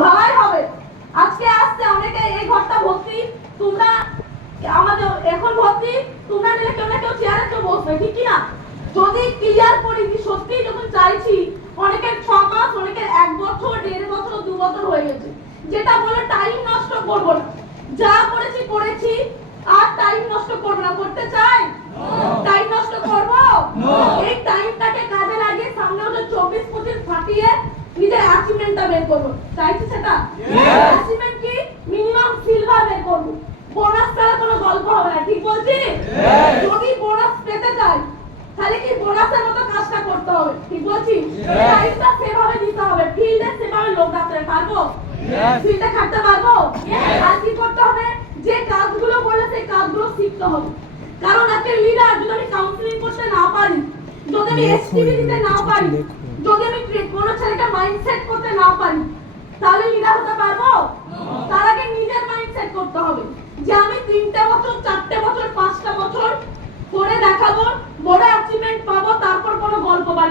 ভাবাই হবে। আজকে আসছে অনেকে এই ঘরটা ভর্তি, তোমরা আমাদের এখন ভর্তি, তোমরা নিলে কেউ না কেউ চেয়ারে কেউ বসবে, ঠিক কি না? যদি ক্লিয়ার করি কি সত্যি যখন চাইছি, অনেকের 6 মাস, অনেকের 1 বছর, 1.5 বছর, 2 বছর হয়ে গেছে, যেটা বলে টাইম নষ্ট করবো না, যা করেছি করেছি, আর টাইম নষ্ট করবো না। করতে চাই? টাইম নষ্ট করবো? এই টাইমটাকে কাজে লাগিয়ে সামনে হলো 24-25 ফাটিয়ে নিজের অ্যাচিভমেন্টটা বের করবো। চাইছি সেটা? অ্যাচিভমেন্ট কি? মিনিমাম সিলভার বের করবো। বোনাস ছাড়া কোনো গল্প হবে না, ঠিক বলছি? যদি বোনাস পেতে চাই তাহলে কি বোনাসের মতো কাজটা করতে হবে, ঠিক বলছি? টাইমটা সেভাবে দিতে হবে, ফিল্ডে সেভাবে লোক রাখতে পারবো, ফিল্ডে খাটতে পারবো। আর কি করতে হবে? যে কাজগুলো বলে সেই কাজগুলো শিখতে হবে। কারণ একটা লিডার যদি আমি কাউন্সিলিং করতে না পারি, যদি আমি এসটিভি দিতে না পারি, যদি আমি কোনো ছেলেকে মাইন্ডসেট করতে না পারি, তাহলে লিডার হতে পারবো? তার আগে নিজের মাইন্ডসেট করতে হবে যে আমি 3টে বছর, 4টে বছর, 5টা বছর করে দেখাবো